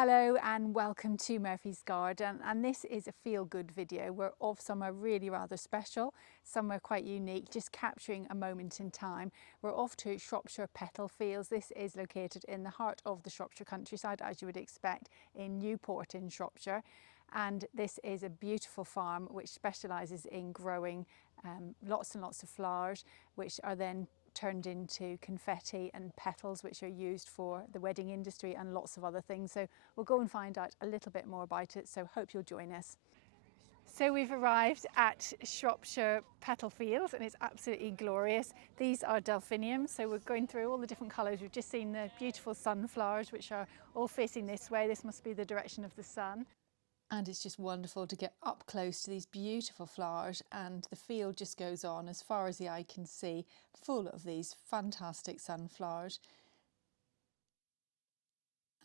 Hello and welcome to Murphy's Garden, and this is a feel-good video. We're off somewhere really rather special, somewhere quite unique, just capturing a moment in time. We're off to Shropshire Petal Fields. This is located in the heart of the Shropshire countryside, as you would expect, in Newport in Shropshire. And this is a beautiful farm which specialises in growing lots and lots of flowers, which are then turned into confetti and petals, which are used for the wedding industry and lots of other things. So we'll go and find out a little bit more about it, so hope you'll join us. So we've arrived at Shropshire Petal Fields and it's absolutely glorious. These are delphiniums, so we're going through all the different colours. We've just seen the beautiful sunflowers, which are all facing this way. This must be the direction of the sun. And it's just wonderful to get up close to these beautiful flowers, and the field just goes on as far as the eye can see, full of these fantastic sunflowers.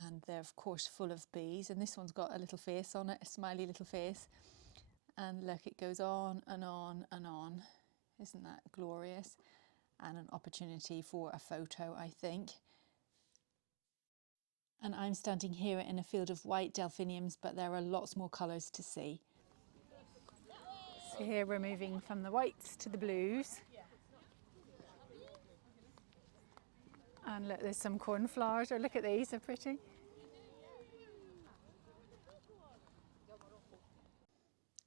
And they're of course full of bees, and this one's got a little face on it, a smiley little face. And look, it goes on and on and on. Isn't that glorious? And an opportunity for a photo, I think. And I'm standing here in a field of white delphiniums, but there are lots more colours to see. So here we're moving from the whites to the blues. And look, there's some cornflowers. Oh, look at these, they're pretty.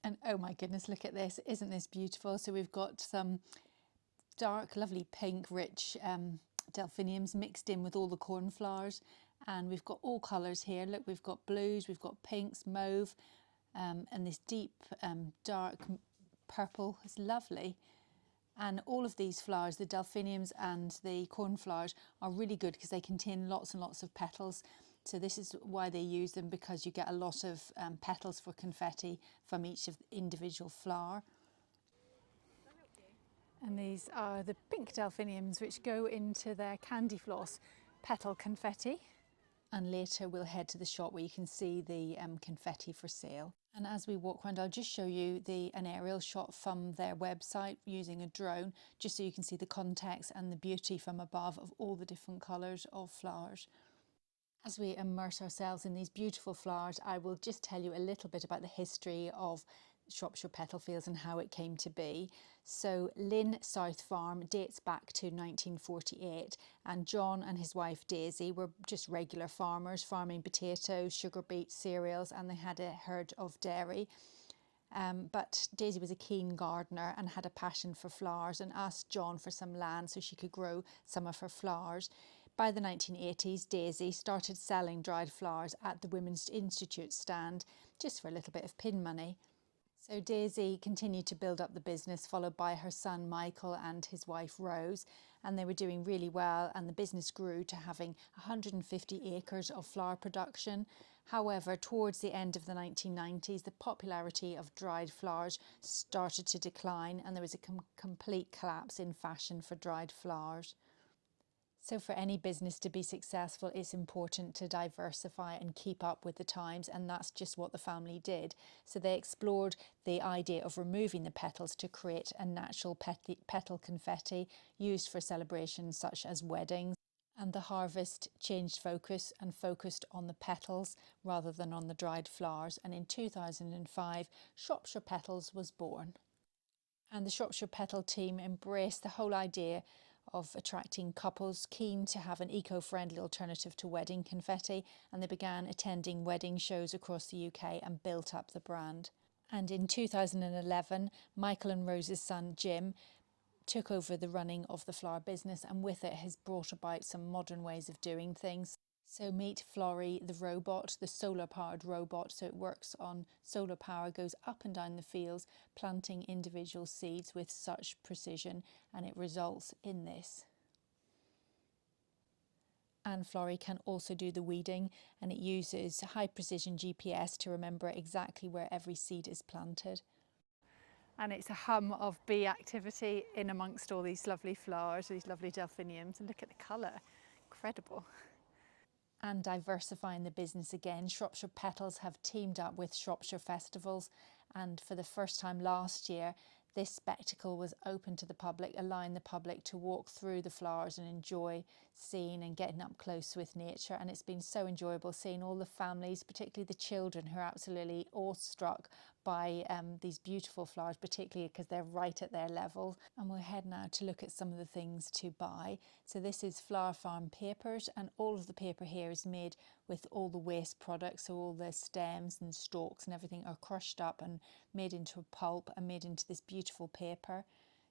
And oh my goodness, look at this. Isn't this beautiful? So we've got some dark, lovely pink, rich delphiniums mixed in with all the cornflowers. And we've got all colours here. Look, we've got blues, we've got pinks, mauve, and this deep dark purple. It's lovely. And all of these flowers, the delphiniums and the cornflowers, are really good because they contain lots and lots of petals. So this is why they use them, because you get a lot of petals for confetti from each of the individual flower. And these are the pink delphiniums, which go into their candy floss petal confetti. And later we'll head to the shop where you can see the confetti for sale. And as we walk around, I'll just show you an aerial shot from their website using a drone, just so you can see the context and the beauty from above of all the different colours of flowers. As we immerse ourselves in these beautiful flowers, I will just tell you a little bit about the history of Shropshire Petal Fields and how it came to be. So Lynn South Farm dates back to 1948, and John and his wife Daisy were just regular farmers, farming potatoes, sugar beets, cereals, and they had a herd of dairy. But Daisy was a keen gardener and had a passion for flowers, and asked John for some land so she could grow some of her flowers. By the 1980s, Daisy started selling dried flowers at the Women's Institute stand, just for a little bit of pin money. So Daisy continued to build up the business, followed by her son Michael and his wife Rose, and they were doing really well, and the business grew to having 150 acres of flower production. However, towards the end of the 1990s, the popularity of dried flowers started to decline, and there was a complete collapse in fashion for dried flowers. So for any business to be successful, it's important to diversify and keep up with the times, and that's just what the family did. So they explored the idea of removing the petals to create a natural petal confetti used for celebrations such as weddings. And the harvest changed focus and focused on the petals rather than on the dried flowers. And in 2005, Shropshire Petals was born. And the Shropshire Petal team embraced the whole idea of attracting couples keen to have an eco-friendly alternative to wedding confetti, and they began attending wedding shows across the UK and built up the brand. And in 2011, Michael and Rose's son Jim took over the running of the flower business, and with it has brought about some modern ways of doing things. So meet Florrie the robot, the solar powered robot. So it works on solar power, goes up and down the fields, planting individual seeds with such precision, and it results in this. And Florrie can also do the weeding, and it uses high precision GPS to remember exactly where every seed is planted. And it's a hum of bee activity in amongst all these lovely flowers, these lovely delphiniums, and look at the colour, incredible. And diversifying the business again, Shropshire Petals have teamed up with Shropshire Festivals, and for the first time last year this spectacle was open to the public, allowing the public to walk through the flowers and enjoy seeing and getting up close with nature. And it's been so enjoyable seeing all the families, particularly the children, who are absolutely awestruck by these beautiful flowers, particularly because they're right at their level. And we'll head now to look at some of the things to buy. So this is Flower Farm papers, and all of the paper here is made with all the waste products. So all the stems and stalks and everything are crushed up and made into a pulp and made into this beautiful paper.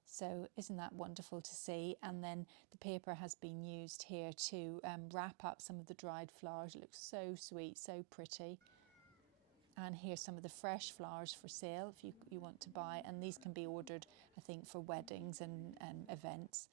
So isn't that wonderful to see? And then the paper has been used here to wrap up some of the dried flowers. It looks so sweet, so pretty. And here's some of the fresh flowers for sale if you want to buy, and these can be ordered, I think, for weddings and events.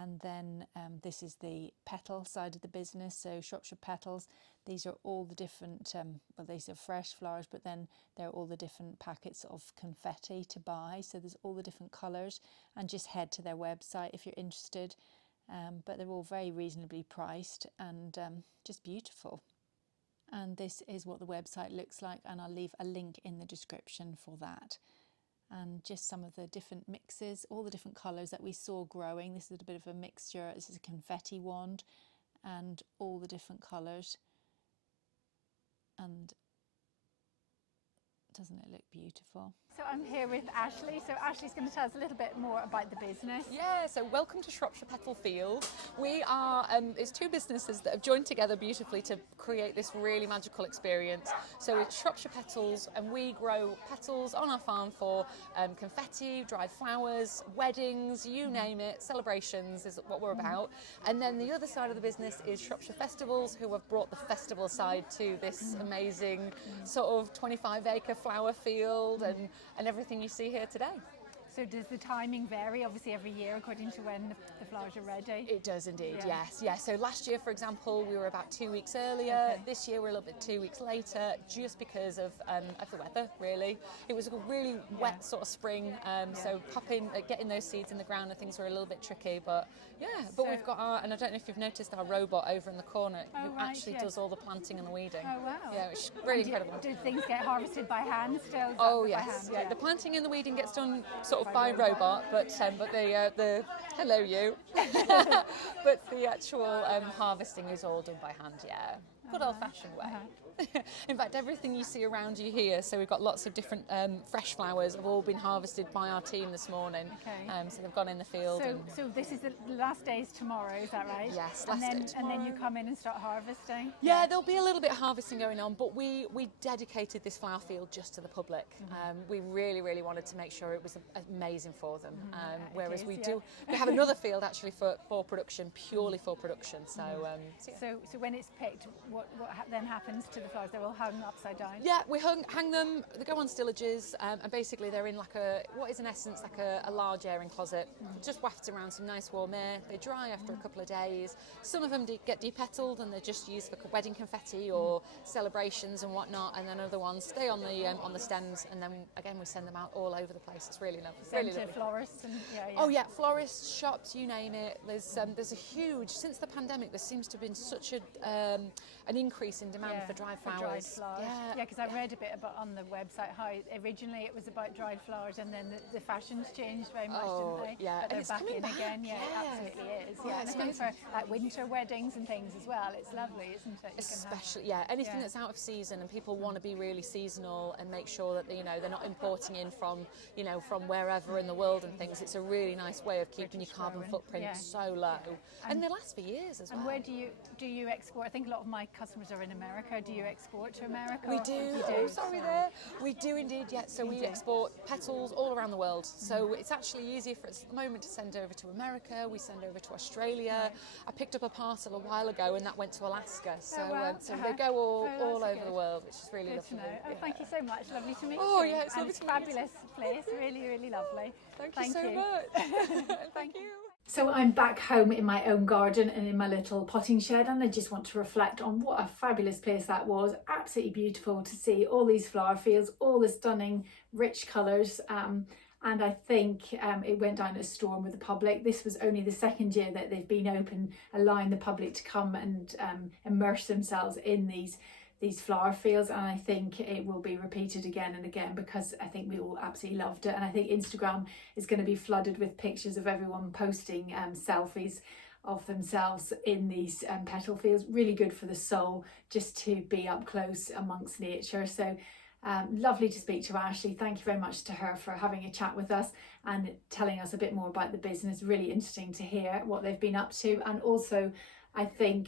And then this is the petal side of the business, so Shropshire Petals. These are all the different, well, these are fresh flowers, but then there are all the different packets of confetti to buy. So there's all the different colours, and just head to their website if you're interested. But they're all very reasonably priced and just beautiful. And this is what the website looks like, and I'll leave a link in the description for that. And just some of the different mixes, all the different colours that we saw growing. This is a bit of a mixture. This is a confetti wand and all the different colours. And doesn't it look beautiful? So I'm here with Ashley. So Ashley's going to tell us a little bit more about the business. Yeah, so welcome to Shropshire Petal Fields. We are, it's two businesses that have joined together beautifully to create this really magical experience. So it's Shropshire Petals, and we grow petals on our farm for confetti, dried flowers, weddings, you name it, celebrations is what we're about. And then the other side of the business is Shropshire Festivals, who have brought the festival side to this amazing sort of 25-acre flower field and everything you see here today. So does the timing vary, obviously, every year according to when the flowers are ready? It does indeed, yes. Yeah. So last year, for example, we were about 2 weeks earlier. Okay. This year we're a little bit 2 weeks later, just because of the weather, really. It was a really wet sort of spring, so getting those seeds in the ground and things were a little bit tricky, but yeah. But we've got our, and I don't know if you've noticed, our robot over in the corner who actually does all the planting and the weeding. Oh wow. Yeah, it's really incredible. Do things get harvested by hand still? Oh yes, yeah. The planting and the weeding gets done sort of by robot, but the hello you, but the actual harvesting is all done by hand. Yeah, good old-fashioned way. In fact, everything you see around you here, so we've got lots of different fresh flowers have all been harvested by our team this morning. Okay. So they've gone in the field. So this is the last day is tomorrow, is that right? Yes, last day tomorrow. And then you come in and start harvesting? Yeah, there'll be a little bit of harvesting going on, but we dedicated this flower field just to the public. We really wanted to make sure it was amazing for them. Whereas we have another field actually for production, purely for production. So when it's picked, what then happens to the flowers? They're all hung upside down? Yeah, we hang them, they go on stillages, and basically they're in like what is in essence like a large airing closet, just wafted around some nice warm air. They dry after a couple of days. Some of them get depetaled and they're just used for wedding confetti or celebrations and whatnot, and then other ones stay on the stems, and then again we send them out all over the place. It's really lovely. Send to florists and Oh yeah, florists, shops, you name it. There's a huge, since the pandemic, there seems to have been such an increase in demand for dried flowers. Yeah, because I read a bit about on the website how originally it was about dried flowers, and then the fashions changed very much, didn't they? Yeah, but they're and it's back coming in back. again. Yeah, it absolutely is. Yeah, and I think for like winter weddings and things as well, it's lovely, isn't it? Especially, anything that's out of season, and people want to be really seasonal and make sure that they're not importing in from wherever in the world and things. It's a really nice way of keeping your carbon footprint so low, and they last for years as well. And where do you export? I think a lot of my customers are in America. Do you export to America? We do. We do indeed. Yeah. So we export petals all around the world. So it's actually easier for us at the moment to send over to America. We send over to Australia. Right. I picked up a parcel a while ago, and that went to Alaska. So so they go all over the world, which is really lovely. Thank you so much. Lovely to meet you. Oh yeah, it's lovely to meet you. Fabulous place. Really lovely. Thank you so much. Thank you. So I'm back home in my own garden and in my little potting shed, and I just want to reflect on what a fabulous place that was. Absolutely beautiful to see all these flower fields, all the stunning rich colours, and I think it went down a storm with the public. This was only the second year that they've been open, allowing the public to come and immerse themselves in these these flower fields, and I think it will be repeated again and again because I think we all absolutely loved it. And I think Instagram is going to be flooded with pictures of everyone posting selfies of themselves in these petal fields. Really good for the soul just to be up close amongst nature. So lovely to speak to Ashley. Thank you very much to her for having a chat with us and telling us a bit more about the business. Really interesting to hear what they've been up to, and also I think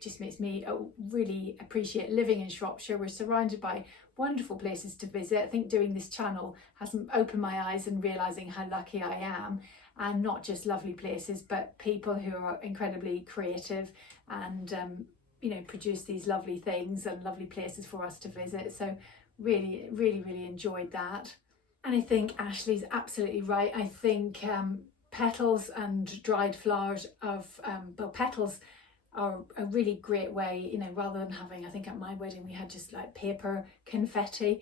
just makes me really appreciate living in Shropshire. We're surrounded by wonderful places to visit. I think doing this channel has opened my eyes and realising how lucky I am, and not just lovely places but people who are incredibly creative and you know, produce these lovely things and lovely places for us to visit. So really enjoyed that. And I think Ashley's absolutely right. I think petals and dried flowers of well, petals are a really great way, you know, rather than having, I think at my wedding we had just like paper confetti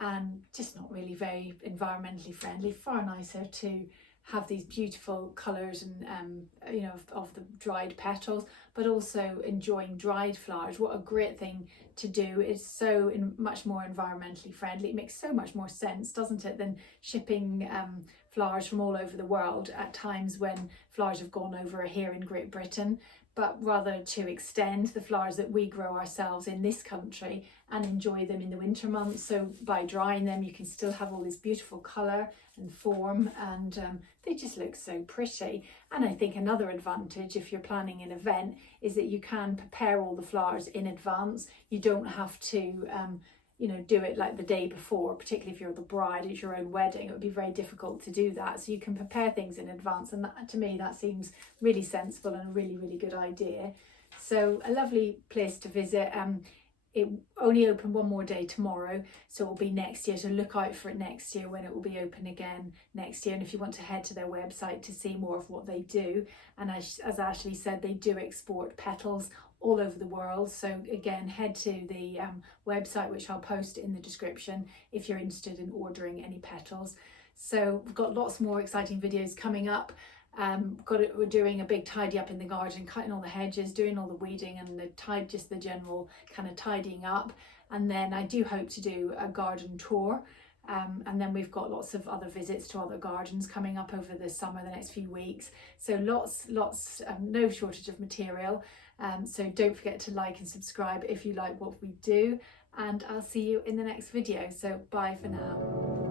and just not really very environmentally friendly. Far nicer to have these beautiful colours and you know, of the dried petals, but also enjoying dried flowers. What a great thing to do. It's so much more environmentally friendly. It makes so much more sense, doesn't it, than shipping flowers from all over the world at times when flowers have gone over here in Great Britain, but rather to extend the flowers that we grow ourselves in this country and enjoy them in the winter months. So by drying them, you can still have all this beautiful colour and form, and they just look so pretty. And I think another advantage if you're planning an event is that you can prepare all the flowers in advance. You don't have to you know, do it like the day before, particularly if you're the bride, it's your own wedding. It would be very difficult to do that. So you can prepare things in advance, and that, to me, that seems really sensible and a really good idea. So a lovely place to visit. It only open one more day tomorrow, so it will be next year, so look out for it next year when it will be open again next year. And if you want to head to their website to see more of what they do, and as Ashley said, they do export petals all over the world. So again, head to the website, which I'll post in the description if you're interested in ordering any petals. So we've got lots more exciting videos coming up. We're doing a big tidy up in the garden, cutting all the hedges, doing all the weeding and just the general kind of tidying up. And then I do hope to do a garden tour. And then we've got lots of other visits to other gardens coming up over the summer, the next few weeks. So lots, no shortage of material. So don't forget to like and subscribe if you like what we do. And I'll see you in the next video. So bye for now.